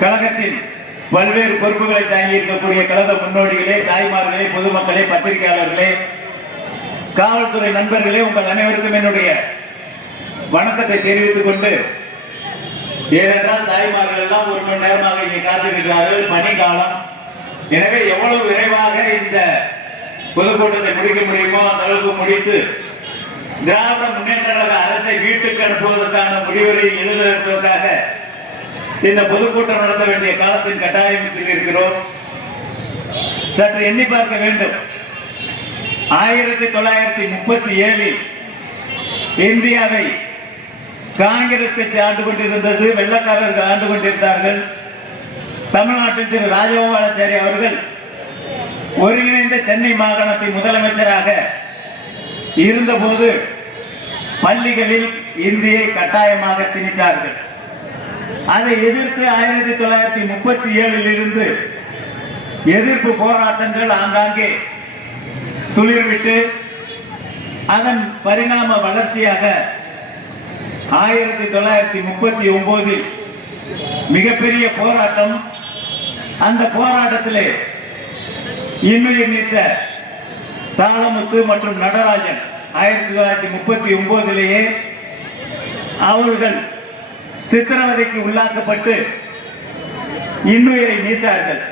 கழகத்தின் பல்வேறு பொறுப்புகளை தாங்கி இருக்கக்கூடிய கழக முன்னோடிகளே தாய்மார்களே பொதுமக்களே பத்திரிகையாளர்களே காவல்துறை நண்பர்களே உங்கள் அனைவருக்கும் என்னுடைய வணக்கத்தை தெரிவித்துக் கொண்டு ஏனென்றால் தாய்மார்கள் எல்லாம் ஒரு மணி நேரமாக இங்கே காத்திருக்கிறார்கள். பனிக்காலம். எனவே எவ்வளவு விரைவாக இந்த பொதுக்கூட்டத்தை முடிக்க முடியுமோ அந்த அளவுக்கு முடித்து திராவிட முன்னேற்ற கழக அரசை வீட்டுக்கு அனுப்புவதற்கான முடிவுரை எழுதுவதற்காக இந்த பொதுக்கூட்டம் நடத்த வேண்டிய காலத்தின் கட்டாயத்தில் இருக்கிறோம். சற்று எண்ணி பார்க்க வேண்டும். ஆயிரத்தி தொள்ளாயிரத்தி முப்பத்தி ஏழில் இந்தியாவை காங்கிரஸ் கட்சி ஆண்டு கொண்டிருந்தது வெள்ளக்காரர்கள் ஆண்டு கொண்டிருந்தார்கள். தமிழ்நாட்டில் திரு ராஜகோபாலாச்சாரி அவர்கள் ஒருங்கிணைந்த சென்னை மாகாணத்தின் முதலமைச்சராக இருந்தபோது பள்ளிகளில் இந்தியை கட்டாயமாக திணித்தார்கள். அதை எதிர்த்து ஆயிரத்தி தொள்ளாயிரத்தி முப்பத்தி ஏழில் இருந்து எதிர்ப்பு போராட்டங்கள் ஆங்காங்கே துளிர்விட்டு அதன் பரிணாம வளர்ச்சியாக ஆயிரத்தி தொள்ளாயிரத்தி முப்பத்தி ஒன்பதில் மிகப்பெரிய போராட்டம் அந்த போராட்டத்திலே இன்னுயிர் நீத்த தாளமுத்து மற்றும் நடராஜன் ஆயிரத்தி தொள்ளாயிரத்தி முப்பத்தி ஒன்பதிலேயே அவர்கள் சித்திரவதைக்கு உள்ளாக்கப்பட்டு இன்னுயிரை நீத்தார்கள்.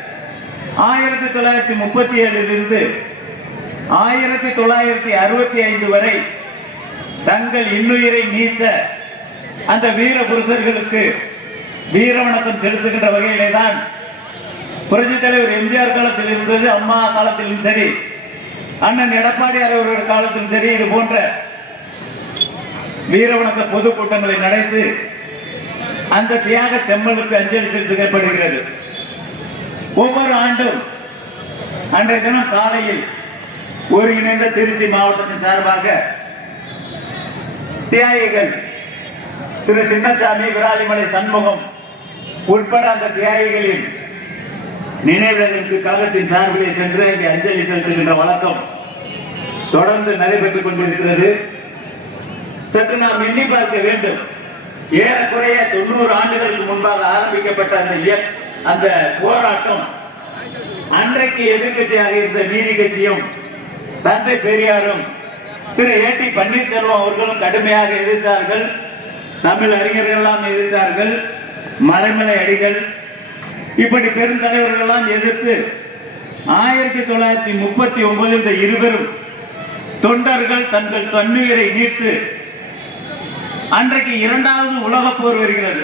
ஆயிரத்தி தொள்ளாயிரத்தி முப்பத்தி ஏழிலிருந்து ஆயிரத்தி தொள்ளாயிரத்தி அறுபத்தி ஐந்து வரை தங்கள் இன்னுயிரை நீத்த அந்த வீர புருஷர்களுக்கு வீர வணக்கம் செலுத்துகின்ற வகையிலே தான் புரட்சி தலைவர் எம்ஜிஆர் காலத்தில் இருந்தது அம்மா காலத்திலும் சரி அண்ணன் எடப்பாடியார் அவர்கள் காலத்திலும் சரி இது போன்ற வீர வணக்க பொதுக்கூட்டங்களை நடத்தி அந்த தியாக செம்மலுக்கு அஞ்சலி செலுத்தப்படுகிறது ஒவ்வொரு ஆண்டும் அன்றைய தினம் காலையில் ஒருங்கிணைந்த திருச்சி மாவட்டத்தின் சார்பாக தியாகிகள் திரு சின்னசாமி விராலிமலை சண்முகம் உட்பட அந்த தியாகிகளின் நினைவிடங்களுக்கு கழகத்தின் சார்பிலே சென்று இங்கே அஞ்சலி செலுத்துகின்ற வழக்கம் தொடர்ந்து நடைபெற்றுக் கொண்டிருக்கிறது. சற்று நாம் எண்ணி பார்க்க வேண்டும். ஏறக்குறைய தொண்ணூறு ஆண்டுகளுக்கு முன்பாக ஆரம்பிக்கப்பட்ட அந்த அந்த போராட்டம் அன்றைக்கு எதிர்க்கட்சியாக இருந்த நீதி கட்சியும் தந்தை பெரியாரும் திரு ஏ டி பன்னீர்செல்வம் அவர்களும் கடுமையாக எதிர்த்தார்கள். தமிழ் அறிஞர்கள் எல்லாம் எதிர்த்தார்கள். மலைமலை அடிகள். இப்படி பெருந்தலைவர்கள் எல்லாம் எதிர்த்து ஆயிரத்தி தொள்ளாயிரத்தி முப்பத்தி ஒன்பதில் இந்த இருவரும் தொண்டர்கள் தங்கள் தன்னுயிரை நீத்து அன்றைக்கு இரண்டாவது உலக போர் வருகிறது.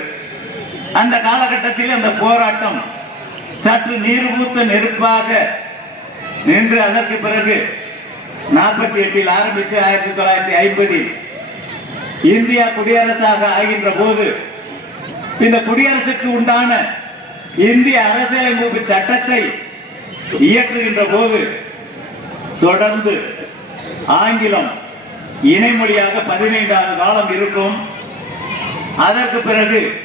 அந்த காலகட்டத்தில் அந்த போராட்டம் சற்று நீர்பூத்த நெருப்பாக நின்று அதற்கு பிறகு நாற்பத்தி எட்டில் ஆரம்பித்து ஆயிரத்தி தொள்ளாயிரத்தி ஐம்பதில் இந்தியா குடியரசாக ஆகின்ற போது இந்த குடியரசுக்கு உண்டான இந்திய அரசியலமைப்பு சட்டத்தை இயற்றுகின்ற போது தொடர்ந்து ஆங்கிலம் இணைமொழியாக பதினைந்து ஆண்டு காலம் இருக்கும். அதற்கு பிறகு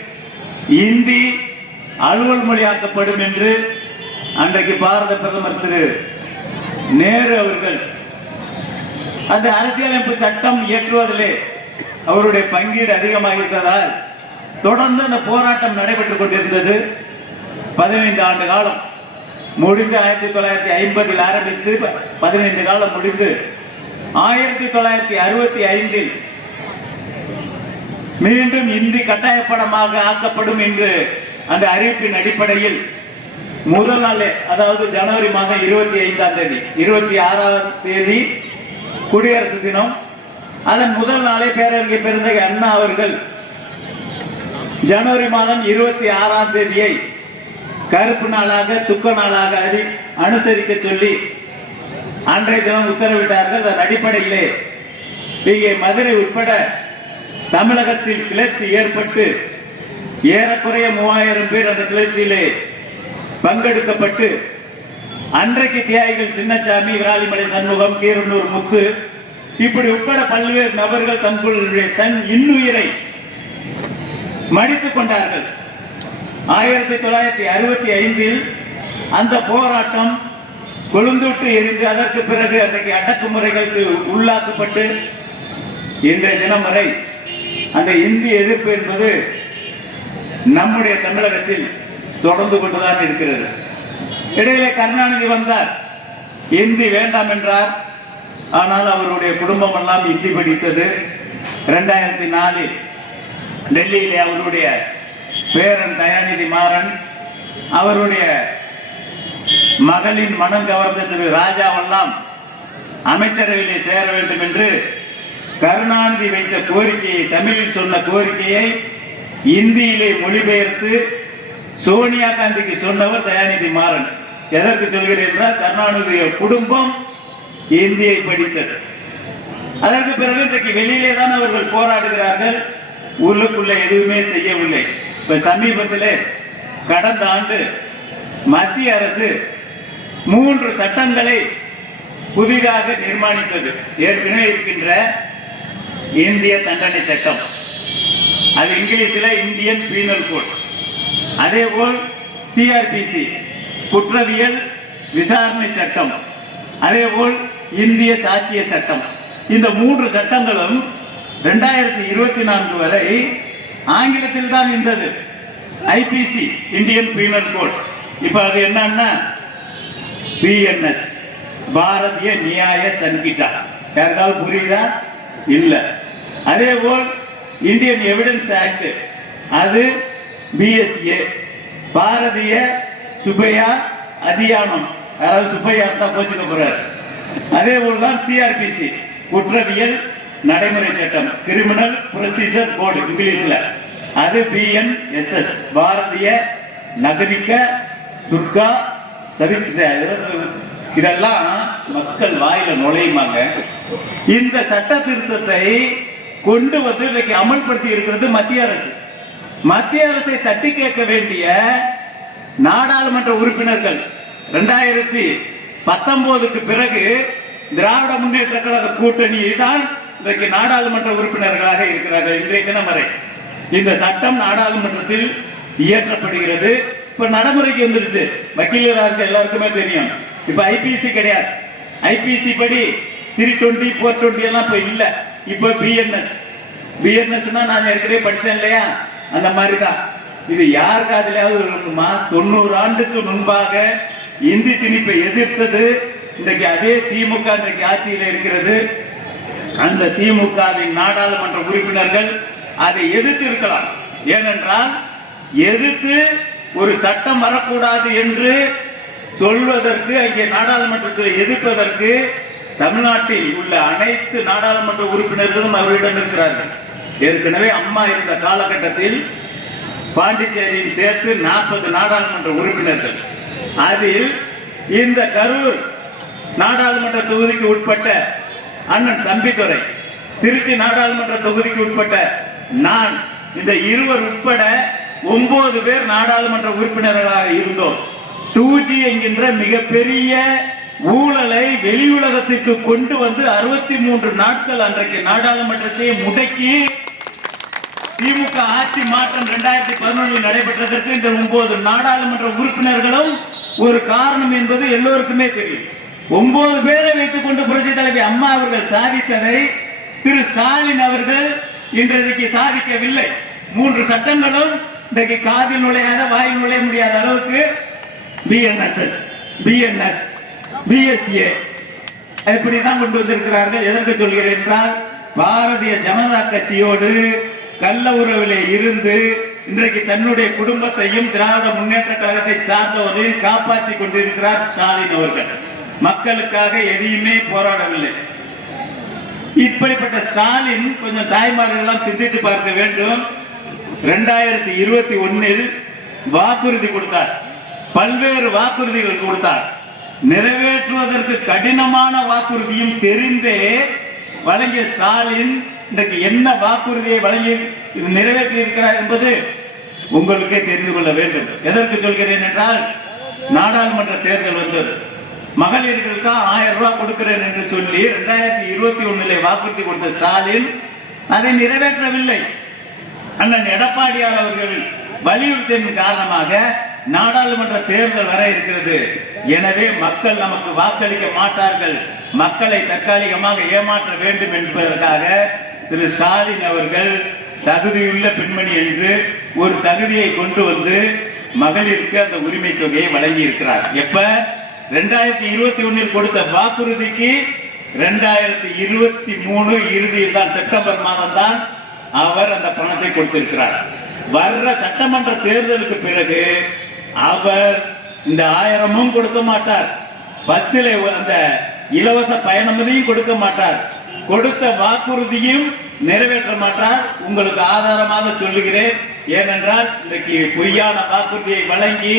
இந்தி அலுவல் மொழியாக்கப்படும் என்று அன்றைக்கு பாரத பிரதமர் திரு நேரு அவர்கள் அந்த அரசியலமைப்பு சட்டம் இயற்றுவதிலே அவருடைய பங்கீடு அதிகமாக இருந்ததால் தொடர்ந்து அந்த போராட்டம் நடைபெற்றுக் கொண்டிருந்தது. பதினைந்து ஆண்டு காலம் முடிந்து ஆயிரத்தி தொள்ளாயிரத்தி ஐம்பதில் ஆரம்பித்து ப- பதினைந்து காலம் முடிந்து ஆயிரத்தி தொள்ளாயிரத்தி அறுபத்தி ஐந்தில் மீண்டும் இந்தி கட்டாயப்படமாக ஆக்கப்படும் என்று அந்த அறிவிப்பின் அடிப்படையில் முதல் நாள் அதாவது ஜனவரி மாதம் இருபத்தி ஐந்தாம் தேதி இருபத்தி ஆறாம் தேதி குடியரசு தினம். அதன் முதல் நாளே பேரறிஞர் பெருந்தகை அண்ணா அவர்கள் ஜனவரி மாதம் இருபத்தி ஆறாம் தேதியை கருப்பு நாளாக துக்க நாளாக அறி அனுசரிக்க சொல்லி அன்றைய தினம் உத்தரவிட்டார்கள் அதன் அடிப்படையிலே இங்கே மதுரை உட்பட தமிழகத்தில் கிளர்ச்சி ஏற்பட்டு ஏறக்குறைய மூவாயிரம் பேர் அந்த கிளர்ச்சியிலே பங்கெடுக்கப்பட்டு அன்றைக்கு தியாகிகள் சின்னச்சாமி விராலிமலை சண்முகம் கீரனூர் முத்து இப்படி உட்பட பல்வேறு நபர்கள் தங்களுடைய தன் இன்னுயிரை மடித்துக் கொண்டார்கள். ஆயிரத்தி தொள்ளாயிரத்தி அறுபத்தி ஐந்தில் அந்த போராட்டம் கொழுந்துட்டு எரிந்து அதற்கு பிறகு அன்றைக்கு அடக்குமுறைகளுக்கு உள்ளாக்கப்பட்டு இன்றைய தினம் வரை அந்த இந்தி எதிர்ப்பு என்பது நம்முடைய தமிழகத்தில் தொடர்ந்து கொண்டுதான் இருக்கிறது. இடையிலே கருணாநிதி வந்தார். இந்தி வேண்டாம் என்றார். ஆனால் அவருடைய குடும்பம் எல்லாம் இந்தி படித்தது. ரெண்டாயிரத்தி நாலில் டெல்லியிலே அவருடைய பேரன் தயாநிதி மாறன் அவருடைய மகளின் மனம் கவர்ந்த திரு ராஜாவெல்லாம் அமைச்சரவையிலே சேர வேண்டும் என்று கருணாநிதி வைத்த கோரிக்கையை தமிழில் சொன்ன கோரிக்கையை இந்தியிலே மொழிபெயர்த்து சோனியா காந்திக்கு சொன்னவர் தயாநிதி மாறன். எதற்கு சொல்கிறேன் என்றால் கருணாநிதிய குடும்பம் இந்தியை படித்தது. அதற்கு பிறகு இன்றைக்கு வெளியிலே தான் அவர்கள் போராடுகிறார்கள். உள்ளுக்குள்ள எதுவுமே செய்யவில்லை. இப்ப சமீபத்தில் கடந்த ஆண்டு மத்திய அரசு மூன்று சட்டங்களை புதிதாக நிர்மாணித்தது. ஏற்கனவே இருக்கின்ற இந்திய தண்டனை சட்டம் அது இங்கிலீஷில் இந்தியன் பீனல் கோட். அதே போல் சிஆர்பிசி குற்றவியல் விசாரணை சட்டம் அதே போல் இந்திய சாட்சிய சட்டம். இந்த மூன்று சட்டங்களும் ரெண்டாயிரத்தி இருபத்தி நான்கு வரை ஆங்கிலத்தில் தான் இருந்தது. ஐபிசி இந்தியன் பீனல் கோட் இப்போ அது என்னன்னா பிஎன்எஸ் பாரதிய நியாய சன்கிட்டா யாருக்காவது புரியுதா? இல்லை. அதே போல் இந்தியன் எவிடன்ஸ் ஆக்ட் அது பிஎஸ்ஏ பாரதிய சுபையா அதியானம். யாராவது சுப்பையா தான் கோச்சுக்க போறாரு. அதே போல் தான் சிஆர்பிசி குற்றவியல் நடைமுறை சட்டம் கிரிமினல் ப்ரொசீஜர் கோடு இங்கிலீஷில். அது பிஎன்எஸ்எஸ் பாரதிய நகரிக்க சுர்கா சவித்ர இதெல்லாம் மக்கள் வாயில நுழையுமாங்க? இந்த சட்ட திருத்தத்தை கொண்டு வந்து இன்னைக்கு அமல்படுத்தி இருக்கிறது மத்திய அரசு. மத்திய அரசை தட்டி கேட்க வேண்டிய நாடாளுமன்ற உறுப்பினர்கள் ரெண்டாயிரத்தி பத்தொன்பதுக்கு பிறகு திராவிட முன்னேற்ற கழக கூட்டணி தான் இன்றைக்கு நாடாளுமன்ற உறுப்பினர்களாக இருக்கிறார்கள் இன்றைய தினம் வரை. இந்த சட்டம் நாடாளுமன்றத்தில் இயற்றப்படுகிறது. இப்ப நடைமுறைக்கு வந்துருச்சு. வக்கீலராக இருக்க எல்லாருக்குமே தெரியும். இப்ப ஐபிசி கிடையாது. ஐபிசி படி த்ரீ டுவெண்ட்டி ஃபோர் டுவெண்ட்டி எல்லாம் இப்ப இல்ல. இப்ப பிஎன்எஸ் பிஎன்எஸ்னா நான் ஏற்கனவே படிச்சேன் இல்லையா? அந்த மாதிரி தான் இது யார் காதிலாவது இருக்குமா? தொண்ணூறு ஆண்டுக்கு முன்பாக இந்தி திணிப்பை எதிர்த்தது இன்றைக்கு அதே திமுக இன்றைக்கு ஆட்சியில் இருக்கிறது. அந்த திமுகவின் நாடாளுமன்ற உறுப்பினர்கள் அதை எதிர்த்து இருக்கலாம். ஏனென்றால் எதிர்த்து ஒரு சட்டம் வரக்கூடாது என்று சொல்வதற்கு அங்கே நாடாளுமன்றத்தில் எதிர்ப்பதற்கு தமிழ்நாட்டில் உள்ள அனைத்து நாடாளுமன்ற உறுப்பினர்களும் அவரிடம் இருக்கிறார்கள். ஏற்கனவே அம்மா இருந்த காலகட்டத்தில் பாண்டிச்சேரியில் சேர்த்து நாற்பது நாடாளுமன்ற உறுப்பினர்கள். அதில் இந்த கரூர் நாடாளுமன்ற தொகுதிக்கு உட்பட்ட அண்ணன் தம்பித்துறை திருச்சி நாடாளுமன்ற தொகுதிக்கு உட்பட்ட நான் இந்த இருவர் உட்பட ஒன்பது பேர் நாடாளுமன்ற உறுப்பினர்களாக இருந்தோம். டூ ஜி என்கின்ற மிகப்பெரிய ஊழலை வெளியுலகத்திற்கு கொண்டு வந்து அறுபத்தி மூன்று நாட்கள் அன்றைக்கு நாடாளுமன்றத்தை முடக்கி திமுக ஆட்சி மாற்றம் இரண்டாயிரத்தி பதினொன்றில் நடைபெற்றதற்கு இந்த ஒன்பது நாடாளுமன்ற உறுப்பினர்களும் ஒரு காரணம் என்பது எல்லோருக்குமே தெரியும். ஒன்பது பேரை வைத்துக் கொண்டு புரட்சி தலைவி அம்மா அவர்கள் சாதித்ததை திரு ஸ்டாலின் அவர்கள் இன்றைக்கு சாதிக்கவில்லை. மூன்று சட்டங்களும் இன்றைக்கு காதில் நுழையாத வாயில் நுழைய முடியாத அளவுக்கு பிஎன்எஸ்எஸ் பிஎன்எஸ் பிஎஸ்ஏ இப்படி தான் கொண்டு வந்திருக்கிறார்கள். எதற்கு சொல்கிறேன் என்றால் பாரதிய ஜனதா கட்சியோடு கள்ள உறவிலே இருந்து இன்றைக்கு தன்னுடைய குடும்பத்தையும் திராவிட முன்னேற்ற கழகத்தை சார்ந்தவரையும் காப்பாற்றி கொண்டிருக்கிறார் ஸ்டாலின் அவர்கள். மக்களுக்காக எதையுமே போராடவில்லை. இப்படிப்பட்ட ஸ்டாலின் கொஞ்சம் தாய்மார்கள் எல்லாம் சிந்தித்து பார்க்க வேண்டும். ரெண்டாயிரத்தி இருபத்தி ஒன்னில் வாக்குறுதி கொடுத்தார். பல்வேறு வாக்குறுதிகள் கொடுத்தார். நிறைவேற்றுவதற்கு கடினமான வாக்குறுதியும் தெரிந்தே வழங்கிய ஸ்டாலின் இன்றைக்கு என்ன வாக்குறுதியை வழங்கி இது நிறைவேற்றி இருக்கிறார் என்பது உங்களுக்கே தெரிந்து கொள்ள வேண்டும். எதற்கு சொல்கிறேன் என்றால் நாடாளுமன்ற தேர்தல் வந்தது. மகளிர்களுக்கு ஆயிரம் ரூபாய் கொடுக்கிறேன் என்று சொல்லி ரெண்டாயிரத்தி இருபத்தி ஒன்னிலே வாக்குறுதி கொடுத்த ஸ்டாலின் அதை நிறைவேற்றவில்லை. அண்ணன் எடப்பாடியார் அவர்கள் வலியுறுத்தியின் காரணமாக நாடாளுமன்ற தேர்தல் வர இருக்கிறது. எனவே மக்கள் நமக்கு வாக்களிக்க மாட்டார்கள். மக்களை தற்காலிகமாக ஏமாற்ற வேண்டும் என்பதற்காக திரு ஸ்டாலின் அவர்கள் தகுதியுள்ள பெண்மணி என்று ஒரு தகுதியை கொண்டு வந்து மகளிருக்கு அந்த உரிமை தொகையை வழங்கி இருக்கிறார் எப்ப? ரெண்டாயிரத்தி இருபத்தி ஒன்னில் கொடுத்த வாக்குறுதிக்கு ரெண்டாயிரத்தி இருபத்தி மூணு இறுதியில் தான் செப்டம்பர் மாதம் தான் அவர் அந்த பணத்தை கொடுத்திருக்கிறார். வர்ற சட்டமன்ற தேர்தலுக்கு பிறகு அவர் இந்த ஆயிரமும் கொடுக்க மாட்டார். பஸ்ஸில் அந்த இலவச பயணமதையும் கொடுக்க மாட்டார். கொடுத்த வாக்குறுதியும் நிறைவேற்ற மாட்டார். உங்களுக்கு ஆதாரமாக சொல்லுகிறேன். ஏனென்றால் இன்றைக்கு பொய்யான வாக்குறுதியை வழங்கி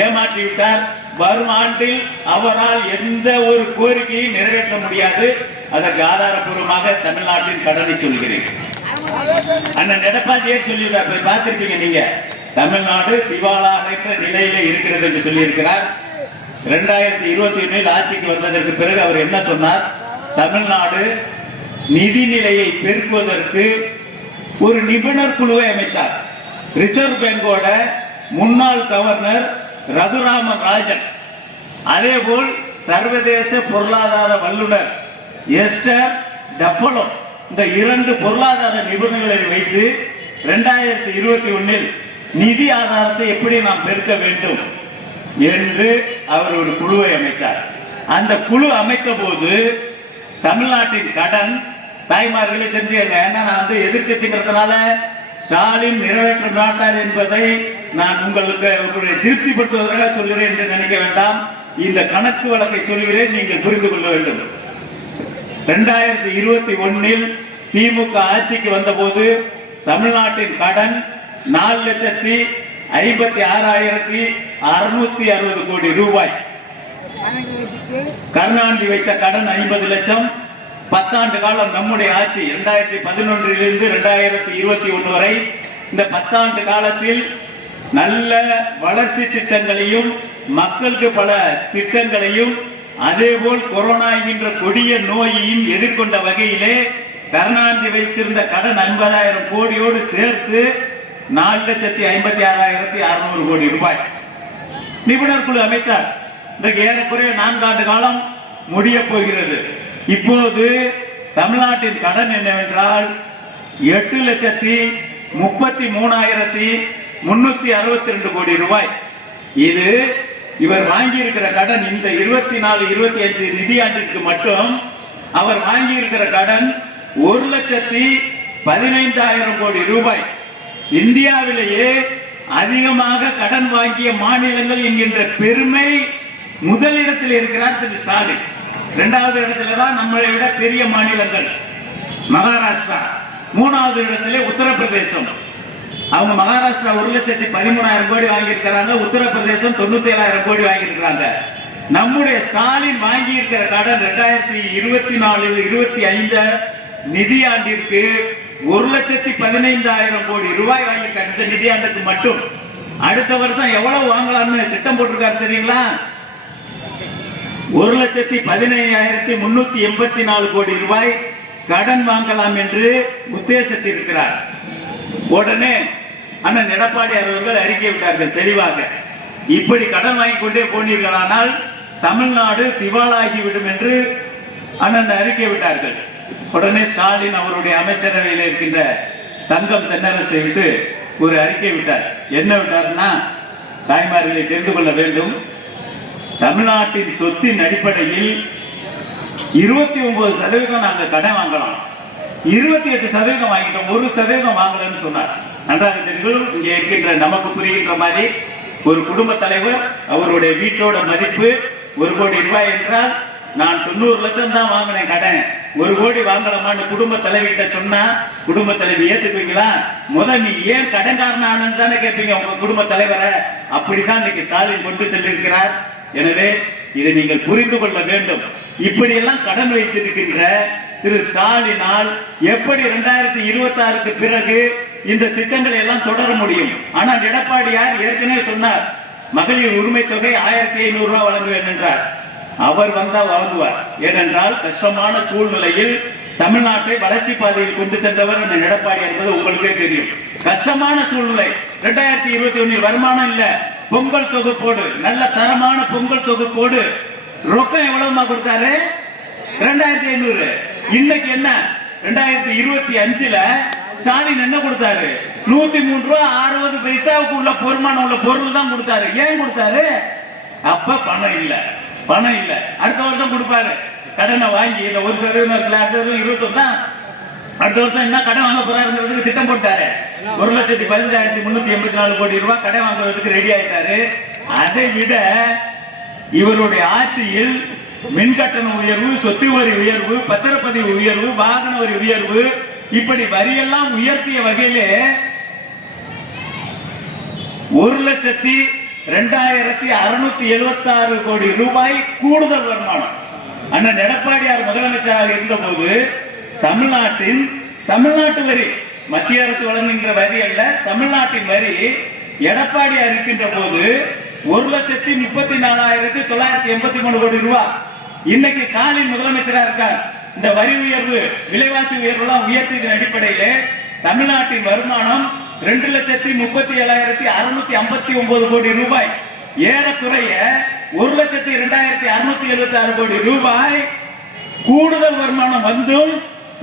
ஏமாற்றி விட்டார். வரும் ஆண்டில் அவரால் எந்த ஒரு கோரிக்கையும் நிறைவேற்ற முடியாது. அதற்கு ஆதாரப்பூர்வமாக தமிழ்நாட்டின் கடனை சொல்கிறேன். அண்ணன் எடப்பாடியே சொல்லிடுறார் போய் பார்த்திருப்பீங்க நீங்க. தமிழ்நாடு திவாலாகின்ற நிலையில இருக்கிறது என்று சொல்லியிருக்கிறார். ரெண்டாயிரத்தி இருபத்தி ஒன்னில் ஆட்சிக்கு வந்ததற்கு பிறகு அவர் என்ன சொன்னார்? தமிழ்நாடு நிதி நிலையை பெருக்குவதற்கு ஒரு நிபுணர் குழுவை அமைத்தார். ரிசர்வ் பேங்கோட முன்னாள் கவர்னர் ரகுராமன் ராஜன். அதேபோல் சர்வதேச பொருளாதார வல்லுனர் எஸ்டர் டப்பலோ இந்த இரண்டு பொருளாதார நிபுணர்களை வைத்து இரண்டாயிரத்தி இருபத்தி ஒன்னில் நிதி ஆதாரத்தை எப்படி நாம் பெருக்க வேண்டும் என்று அவர் ஒரு குழுவை அமைத்தார். அந்த குழு அமைத்த போது தமிழ்நாட்டின் கடன் தாய்மார்களே தெரிஞ்சுக்கங்க ஏன்னா நான் வந்து எதிர்கட்சிங்கிறதுனால ஸ்டாலின் நிறைவேற்ற மாட்டார் என்பதை நான் உங்களுக்கு உங்களுடைய திருப்திப்படுத்துவதற்காக சொல்கிறேன் என்று நினைக்க வேண்டாம். இந்த கணக்கு வழக்கை சொல்கிறேன் நீங்கள் புரிந்து கொள்ள வேண்டும். ரெண்டாயிரத்தி இருபத்தி ஒன்னில் திமுக ஆட்சிக்கு வந்தபோது தமிழ்நாட்டின் கடன் நாலு லட்சத்தி ஐம்பத்தி ஆறாயிரத்தி அறுநூத்தி அறுபது கோடி ரூபாய். கருணாநிதி வைத்த கடன் ஐம்பது லட்சம். பத்தாண்டு காலம் நம்முடைய ஆட்சி இரண்டாயிரத்தி பதினொன்றிலிருந்து ரெண்டாயிரத்தி இருபத்தி ஒன்று வரை. இந்த பத்தாண்டு காலத்தில் நல்ல வளர்ச்சி திட்டங்களையும் மக்களுக்கு பல திட்டங்களையும் அதேபோல் கொரோனா என்கின்ற கொடிய நோயையும் எதிர்கொண்ட வகையிலே கருணாநிதி வைத்திருந்த கடன் ஐம்பதாயிரம் கோடியோடு சேர்த்து நாலு லட்சத்தி ஐம்பத்தி ஆறாயிரத்தி அறுநூறு கோடி ரூபாய். நிபுணர் குழு அமைத்தார். இன்றைக்கு ஏறக்குறைய நான்காண்டு காலம் முடிய போகிறது. இப்போது தமிழ்நாட்டின் கடன் என்னவென்றால் எட்டு லட்சத்தி முப்பத்தி மூணாயிரத்தி முன்னூத்தி அறுபத்தி ரெண்டு கோடி ரூபாய். இது இவர் வாங்கி இருக்கிற கடன் இந்த இருபத்தி நாலு இருபத்தி அஞ்சு நிதியாண்டிற்கு மட்டும் அவர் வாங்கி இருக்கிற கடன் ஒரு லட்சத்தி பதினைந்தாயிரம் கோடி ரூபாய். இந்தியாவிலேயே அதிகமாக கடன் வாங்கிய மாநிலங்கள் என்கின்ற பெருமை முதலிடத்தில் இருக்கிறார் திரு ஸ்டாலின். இரண்டாவது இடத்துல தான் நம்மளை விட பெரிய மாநிலங்கள். மகாராஷ்டிரா. மூணாவது இடத்திலே உத்தரப்பிரதேசம். அவங்க மகாராஷ்டிரா ஒரு லட்சத்தி பதிமூணாயிரம் கோடி வாங்கியிருக்கிறாங்க உத்தரப்பிரதேசம் தொண்ணூத்தி ஏழாயிரம் கோடி வாங்கியிருக்கிறாங்க. நம்முடைய ஸ்டாலின் வாங்கி இருக்கிற கடன் ரெண்டாயிரத்தி இருபத்தி நாலு இருபத்தி ஐந்து நிதியாண்டிற்கு ஒரு லட்சத்தி பதினைந்தாயிரம் கோடி ரூபாய் வாங்கியிருக்காரு இந்த நிதியாண்டுக்கு மட்டும். அடுத்த வருஷம் எவ்வளவு வாங்கலாம்னு திட்டம் போட்டிருக்காரு தெரியுங்களா? ஒரு லட்சத்தி பதினையாயிரத்தி முன்னூத்தி எண்பத்தி நாலு கோடி ரூபாய் கடன் வாங்கலாம் என்று உத்தேசத்திருக்கிறார். உடனே அண்ணன் எடப்பாடியார் அவர்கள் அறிக்கை விட்டார்கள் தெளிவாக. இப்படி கடன் வாங்கி கொண்டே போனீர்களானால் தமிழ்நாடு திவாலாகிவிடும் என்று அண்ணன் அறிக்கை விட்டார்கள். உடனே ஸ்டாலின் அவருடைய அமைச்சரவையில் இருக்கின்ற தங்கம் தென்னரசை விட்டு ஒரு அறிக்கை விட்டார். என்ன விட்டார்னா தாய்மார்களை தெரிந்து கொள்ள வேண்டும். தமிழ்நாட்டின் சொத்தின் அடிப்படையில் இருபத்தி ஒன்பது சதவீதம் நாங்கள் கடன் வாங்கலாம். இருபத்தி எட்டு சதவீதம் வாங்கிட்டோம். ஒரு சதவீதம் வாங்கலன்னு சொன்னார். நன்றாக தெரிந்தும் இங்கே இருக்கின்ற நமக்கு புரிகின்ற மாதிரி ஒரு குடும்ப தலைவர் அவருடைய வீட்டோட மதிப்பு ஒரு கோடி ரூபாய் என்றால் நான் தொண்ணூறு லட்சம் தான் வாங்கினேன் கடன் ஒரு கோடி வாங்கலாமான்னு குடும்ப தலைவிட்ட சொன்னா குடும்ப தலைவி ஏத்துக்குவீங்களா முத நீ ஏன் கடன்காரனானு தானே கேட்பீங்க உங்க குடும்ப தலைவரை. அப்படித்தான் இன்னைக்கு ஸ்டாலின் கொண்டு செல்லிருக்கிறார். எனவே இதை நீங்கள் புரிந்து கொள்ள வேண்டும். இப்படியெல்லாம் கடன் வைத்திருக்கின்ற திரு ஸ்டாலினால் எப்படி இரண்டாயிரத்தி இருபத்தி ஆறுக்கு பிறகு இந்த திட்டங்களை எல்லாம் தொடர முடியும்? ஆனால் எடப்பாடியார் ஏற்கனவே சொன்னார் மகளிர் உரிமை தொகை ஆயிரத்தி ஐநூறு ரூபாய் வழங்குவேன் என்றார். அவர் வந்தால் வழங்குவார். ஏனென்றால் கஷ்டமான சூழ்நிலையில் தமிழ்நாட்டை வளர்ச்சி பாதையில் கொண்டு சென்றவர் இந்த எடப்பாடி என்பது உங்களுக்கே தெரியும். கஷ்டமான சூழ்நிலை. ரெண்டாயிரத்தி இருபத்தி ஒன்னில் வருமானம் இல்ல. பொங்கல் தொகுப்போடு நல்ல தரமான பொங்கல் தொகுப்போடு ரொக்கம் எவ்வளவுமா கொடுத்தாரு? ரெண்டாயிரத்தி ஐநூறு. இன்னைக்கு என்ன? ரெண்டாயிரத்தி இருபத்தி அஞ்சுல ஸ்டாலின் என்ன கொடுத்தாரு? நூத்தி மூணு ரூபா அறுபது பைசாவுக்கு உள்ள பொருமானம் உள்ள பொருள் தான் கொடுத்தாரு. ஏன் கொடுத்தாரு? அப்ப பணம் இல்ல. பணம் இல்ல. அடுத்த வருஷம் கொடுப்பாரு. கடனை வாங்கி இந்த ஒரு சதவீதம் இருக்குல்ல அடுத்த வருஷம் இருபத்தொன்னு தான். அடுத்த வருஷம் என்ன கடன் வாங்க போறாருங்கிறதுக்கு திட்டம் போட்டாரு. ஒரு லட்சத்தி பதினஞ்சாயிரத்தி முன்னூத்தி எண்பத்தி நாலு கோடி ரூபாய் கடன் வாங்குறதுக்கு ரெடி ஆயிட்டாரு. அதை விட இவருடைய ஆட்சியில் மின் கட்டண உயர்வு சொத்து வரி உயர்வு பத்திரப்பதிவு உயர்வு வாகன வரி உயர்வு இப்படி வரியெல்லாம் உயர்த்திய வகையிலே ஒரு லட்சத்தி ரெண்டாயிரத்தி அறுநூத்தி எழுபத்தி ஆறு கோடி ரூபாய் கூடுதல் வருமானம். அண்ணன் எடப்பாடியார் முதலமைச்சராக இருந்தபோது தமிழ்நாட்டின் தமிழ்நாட்டு வரி மத்திய அரசு வழங்குகின்ற வரி அல்ல தமிழ்நாட்டின் வரி எடப்பாடியார் இருக்கின்ற போது ஒரு லட்சத்தி முப்பத்தி நாலாயிரத்தி தொள்ளாயிரத்தி எண்பத்தி மூணு கோடி ரூபாய். இன்னைக்கு ஸ்டாலின் முதலமைச்சரா இருக்கார். இந்த வரி உயர்வு விலைவாசி உயர்வு எல்லாம் உயர்த்தியதன் அடிப்படையிலே தமிழ்நாட்டின் வருமானம் ரெண்டு லட்சத்தி முப்பத்தி ஏழாயிரத்தி அறுநூத்தி ஐம்பத்தி ஒன்பது கோடி ரூபாய். ஏறக்குறைய ஒரு லட்சத்தி இரண்டாயிரத்தி அறுநூத்தி எழுபத்தி ஆறு கோடி ரூபாய் கூடுதல் வருமானம் வந்தும்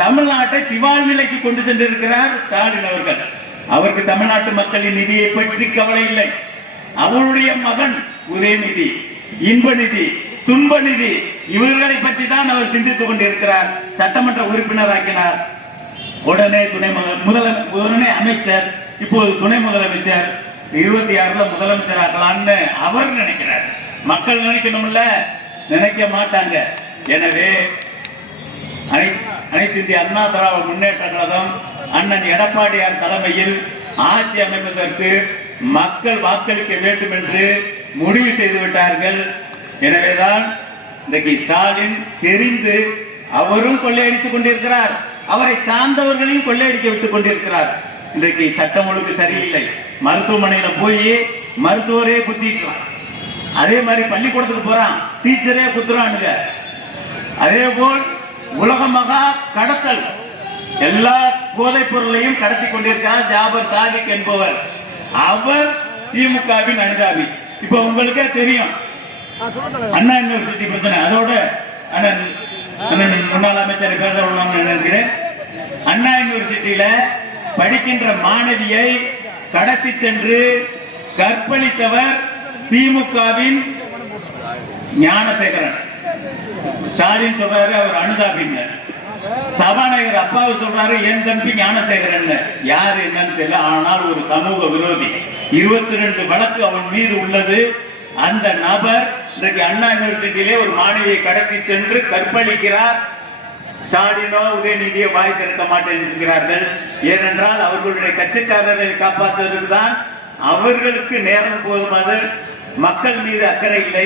தமிழ்நாட்டை திவால் நிலைக்கு கொண்டு சென்றிருக்கிறார் ஸ்டாலின் அவர்கள். அவருக்கு தமிழ்நாட்டு மக்களின் நிதியை பற்றி கவலை இல்லை. அவருடைய மகன் உதயநிதி இன்ப நிதி துன்ப நிதி இவர்களை பற்றி தான் அவர் சிந்தித்துக் கொண்டிருக்கிறார். சட்டமன்ற உறுப்பினராக்கினார். உடனே துணை முதல உடனே அமைச்சர் இப்போது துணை முதலமைச்சர் இருபத்தி ஆறுல முதலமைச்சர் ஆகலாம்னு அவர் நினைக்கிறார். மக்கள் நினைக்கணும்ல? நினைக்க மாட்டாங்க. எனவே அனை- அனைத்து இந்திய அண்ணா திராவிட முன்னேற்ற கழகம் அண்ணன் எடப்பாடியார் தலைமையில் ஆட்சி அமைப்பதற்கு மக்கள் வாக்களிக்க வேண்டும் என்று முடிவு செய்து விட்டார்கள். எனவேதான் இன்றைக்கு ஸ்டாலின் தெரிந்து அவரும் கொள்ளையடித்துக் கொண்டிருக்கிறார். அவரை சார்ந்தவர்களையும் கொள்ளையடிக்க விட்டுக் கொண்டிருக்கிறார். இன்றைக்கு சட்டம் ஒழுங்கு சரியில்லை. மருத்துவமனையில போய் மருத்துவரே குத்திக்கலாம் அதே மாதிரி பள்ளிக்கூடத்துக்கு போறான். டீச்சரே குத்துறானுங்க. அதே போல் உலக மகா கடத்தல். எல்லா போதைப் பொருளையும் கடத்தி கொண்டிருக்கிறார் ஜாபர் சாதிக் என்பவர். அவர் திமுகவின் அனுதாபி. இப்ப உங்களுக்கே தெரியும். அண்ணா யூனிவர்சிட்டி பிரச்சனை. அதோட அண்ணன் அண்ணன் முன்னாள் அமைச்சர் பேச விடலாம்னு நினைக்கிறேன்? அண்ணா யூனிவர்சிட்டியில படிக்கின்ற மாணவியை கடத்தி சென்று கற்பழித்தவர் திமுகவின் ஞானசேகரன். ஸ்டாலின் சொல்றாரு அவர் அனுதாபின்னர் சபாநாயகர் அப்பாவு சொல்றாரு என் தம்பி ஞானசேகரன்? யார் என்னன்னு தெரியல ஆனால் ஒரு சமூக விரோதி. இருபத்தி ரெண்டு வழக்கு அவன் மீது உள்ளது. அந்த நபர் இன்றைக்கு அண்ணா யூனிவர்சிட்டியிலே ஒரு மாணவியை கடத்தி சென்று கற்பழிக்கிறார். ஸ்டாலினோ உதயநிதியோ வாய் திறக்க மாட்டேன் என்கிறார்கள் ஏனென்றால் அவர்களுடைய கட்சிக்காரரை காப்பாற்றுவதற்கு தான் அவர்களுக்கு நேரம் போதுமாது மக்கள் மீது அக்கறை இல்லை.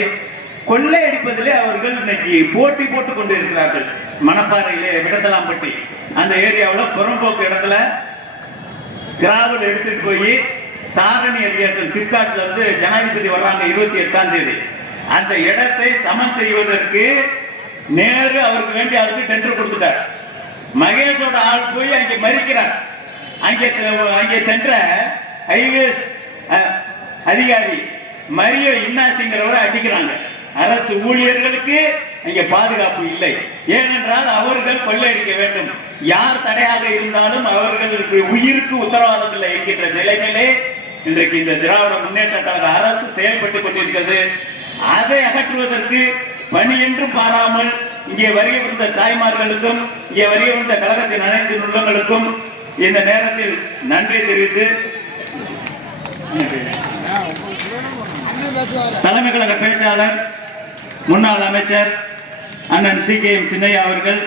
கொள்ளை அடிப்பதிலே அவர்கள் இன்னைக்கு போட்டி போட்டு கொண்டு இருக்கிறார்கள் மணப்பாறையிலே விடத்தலாம்பட்டி. அந்த ஏரியாவில் புறம்போக்கு இடத்துல கிராவல் எடுத்துட்டு போய் சாரணி ஏரியாக்கள் சிப்காட்ல இருந்து ஜனாதிபதி வர்றாங்க இருபத்தி எட்டாம் தேதி. அந்த இடத்தை சமன் செய்வதற்கு நேரு அவருக்கு வேண்டிய ஆளுக்கு டெண்டர் கொடுத்துட்டார். மகேஷோட ஆள் போய் அங்கே மறிக்கிறார். அங்கே அங்கே சென்ற ஹைவேஸ் அதிகாரி மரியோ இன்னாசிங்கிறவரை அடிக்கிறாங்க. அரசு ஊழியர்களுக்கு இங்கே பாதுகாப்பு இல்லை. ஏனென்றால் அவர்கள் கொள்ளையடிக்க வேண்டும். யார் தடையாக இருந்தாலும் அவர்களுக்கு உயிருக்கு உத்தரவாதம் இல்லை என்கின்ற நிலைமையிலே இன்றைக்கு இந்த திராவிட முன்னேற்ற கழக அரசு செயல்பட்டு கொண்டிருக்கிறது. அதை அகற்றுவதற்கு பணி என்றும் பாராமல் இங்கே வருகை வந்த தாய்மார்களுக்கும் இங்கே வருகை வந்த கழகத்தின் அனைத்து உள்ளங்களுக்கும் இந்த நேரத்தில் நன்றி தெரிவித்து தலைமை கழக பேச்சாளர் முன்னாள் அமைச்சர் அண்ணன் டி கே எம் சின்னையா அவர்கள்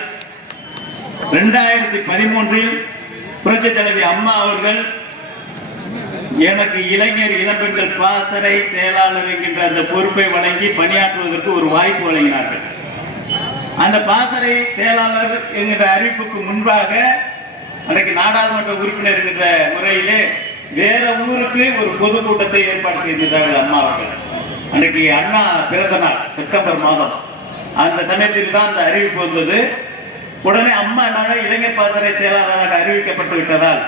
ரெண்டாயிரத்தி பதிமூன்றில் புரட்சி தலைவி அம்மா அவர்கள் எனக்கு இளைஞர் இளம்பெண்கள் பாசறை செயலாளர் என்கின்ற அந்த பொறுப்பை வழங்கி பணியாற்றுவதற்கு ஒரு வாய்ப்பு வழங்கினார்கள். அந்த பாசறை செயலாளர் என்கின்ற அறிவிப்புக்கு முன்பாக அன்றைக்கு நாடாளுமன்ற உறுப்பினர் என்கின்ற முறையிலே வேற ஊருக்கு ஒரு பொதுக்கூட்டத்தை ஏற்பாடு செய்திருந்தார்கள் அம்மா அவர்கள். அன்றைக்கு அண்ணா பிறந்த நாள் செப்டம்பர் மாதம். அந்த சமயத்தில் தான் அந்த அறிவிப்பு வந்தது. உடனே அம்மா என்னால இளைஞர் பாசறை செயலாளராக அறிவிக்கப்பட்டு விட்டதால்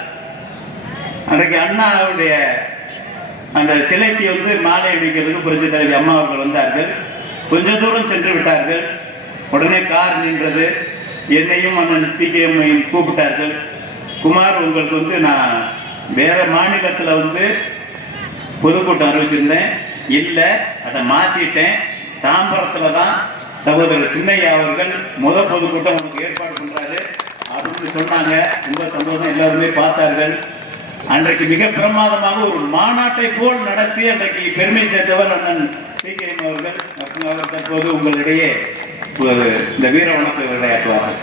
அன்றைக்கு அண்ணாவுடைய அந்த சிலைக்கு வந்து மாலை அணிக்கிறதுக்கு புரட்சி தலைவி அம்மா அவர்கள் வந்தார்கள். கொஞ்ச தூரம் சென்று விட்டார்கள். உடனே கார் நின்றது. என்னையும் அண்ணன் பிகேஎம்மையும் கூப்பிட்டார்கள். குமார் உங்களுக்கு வந்து நான் வேற மாநிலத்தில் வந்து பொதுக்கூட்டம் அறிவிச்சிருந்தேன். இல்லை அதை மாற்றிட்டேன் தாம்பரத்தில் தான் சகோதரர் சின்னையா அவர்கள் முத பொதுக்கூட்டம் உங்களுக்கு ஏற்பாடு பண்ணுறாரு அப்படின்னு சொன்னாங்க. ரொம்ப சந்தோஷம். எல்லாருமே பார்த்தார்கள். அன்றைக்கு மிக பிரமாதமாக ஒரு மாநாட்டை போல் நடத்தி அன்றைக்கு பெருமை சேர்த்தவர் அண்ணன் சி அவர்கள். மற்றும் அவர் தற்போது உங்களிடையே ஒரு இந்த வீர வணக்க விளையாட்டுவார்கள்